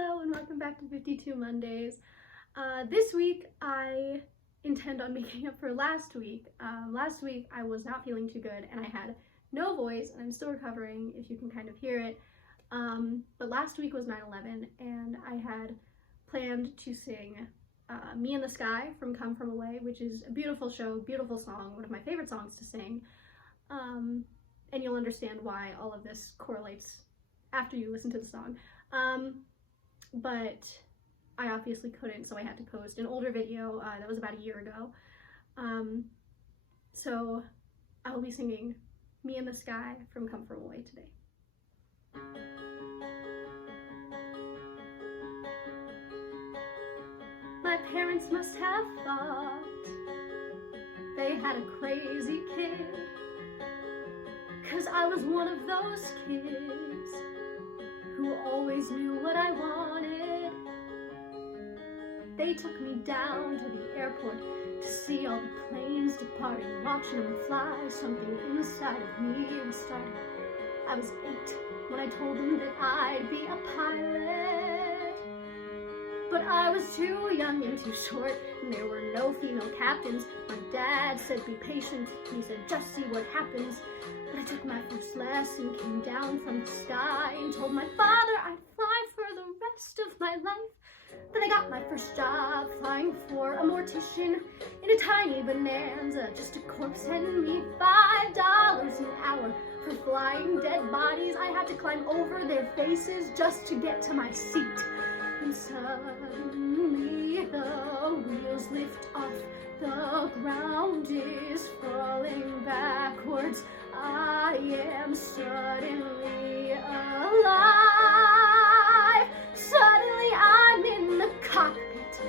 Hello and welcome back to 52 Mondays. This week I intend on making up for last week. Last week I was not feeling too good and I had no voice and I'm still recovering, if you can kind of hear it. But last week was 9/11 and I had planned to sing Me in the Sky from Come From Away, which is a beautiful show, beautiful song, one of my favorite songs to sing. And you'll understand why all of this correlates after you listen to the song. But I obviously couldn't, so I had to post an older video that was about a year ago. So I will be singing Me in the Sky from Come From Away today. My parents must have thought they had a crazy kid, 'cause I was one of those kids who always knew what I wanted. They took me down to the airport to see all the planes departing, watching them fly. Something inside of me started. I was 8 when I told them that I'd be a pilot. But I was too young and too short, and there were no female captains. My dad said, be patient. He said, just see what happens. But I took my first lesson, came down from the sky, and told my father I'd fly for the rest of my life. Then I got my first job flying for a mortician in a tiny Bonanza, just a corpse sending me $5 an hour for flying dead bodies. I had to climb over their faces just to get to my seat. And suddenly the wheels lift off, the ground is falling backwards. I am suddenly alive. Suddenly I'm in the cockpit.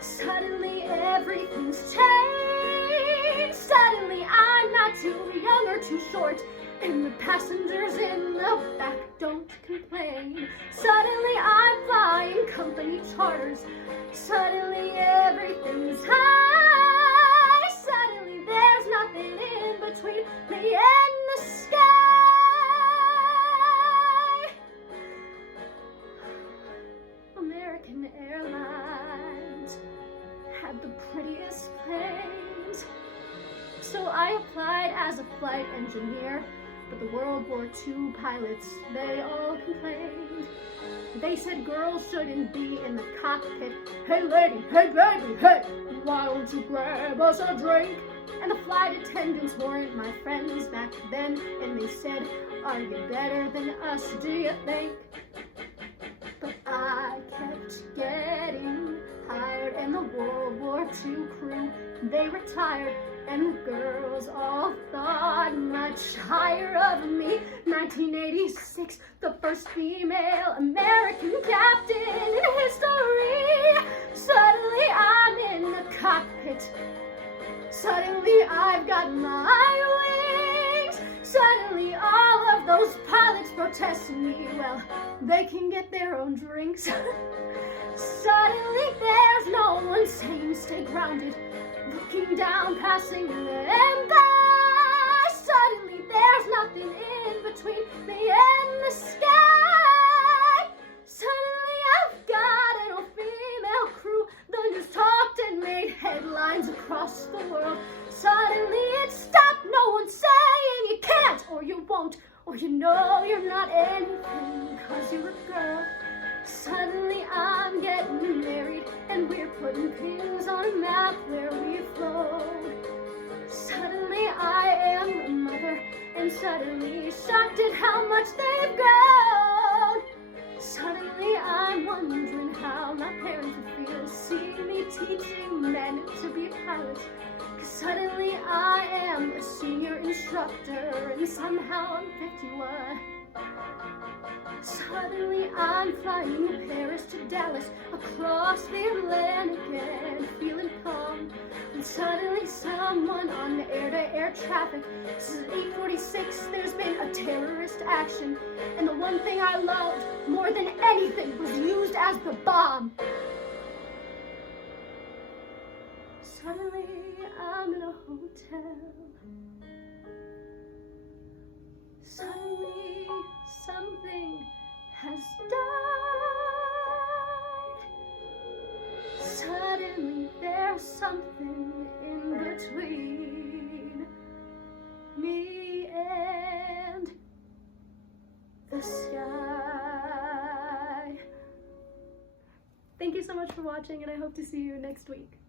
Suddenly everything's changed. Suddenly I'm not too young or too short, and the passengers in the back don't complain. Suddenly I'm flying company charters. Suddenly everything's high. Suddenly there's nothing in between me and the sky. American Airlines had the prettiest planes, so I applied as a flight engineer. But the World War II pilots, they all complained. They said girls shouldn't be in the cockpit. Hey lady, hey baby, hey, why don't you grab us a drink? And the flight attendants weren't my friends back then, and they said, are you better than us, do you think? But I kept getting hired, and the World War II crew, they retired. And the girls all thought much higher of me. 1986, the first female American captain in history. Suddenly I'm in the cockpit. Suddenly I've got my wings. Suddenly all of those pilots protest me. Well, they can get their own drinks. Suddenly there's no one saying stay grounded. Looking down, passing them by. Suddenly there's nothing in between me and the sky. Suddenly I've got an all-female crew. The news talked and made headlines across the world. Suddenly it stopped, no one saying you can't or you won't, or you know you're not anything 'cause you're a girl. Suddenly I'm getting married and we're putting pins on a map where we float. Suddenly I am a mother and suddenly shocked at how much they've grown. Suddenly I'm wondering how my parents would feel seeing me teaching men to be pilots. 'Cause suddenly I am a senior instructor and somehow I'm 51. Suddenly I'm flying Paris to Dallas, across the Atlantic and feeling calm. And suddenly someone on the air-to-air traffic says 8:46, there's been a terrorist action. And the one thing I loved more than anything was used as the bomb. Suddenly I'm in a hotel. Suddenly something has died. Thank you so much for watching, and I hope to see you next week.